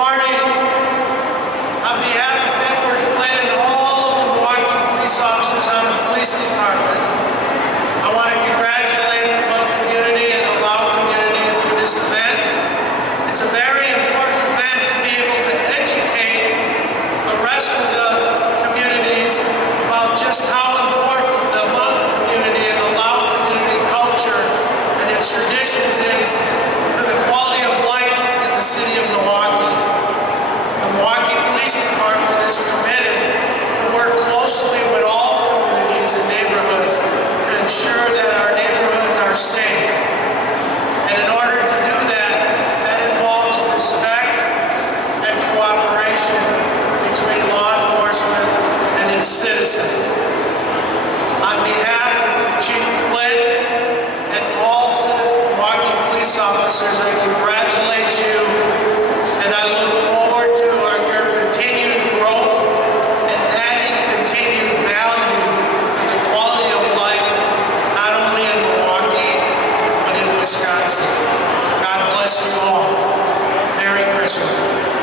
morning, on behalf of Edward Flynn and all of the Milwaukee police officers on the police department, I want to congratulate the Hmong community and the Lao community for this event. It's a very important event to be able to educate the rest of the communities about just how important the Hmong community and the Lao community culture and its traditions is to the quality of life in the city of Milwaukee. The Milwaukee Police Department is committed to work closely with all communities and neighborhoods to ensure that our neighborhoods are safe. And in order to do that, that involves respect and cooperation between law enforcement and its citizens. On behalf of Chief Flynn and all Milwaukee police officers, I congratulate you, and I look forward to your continued growth and adding continued value to the quality of life, not only in Milwaukee, but in Wisconsin. God bless you all. Merry Christmas.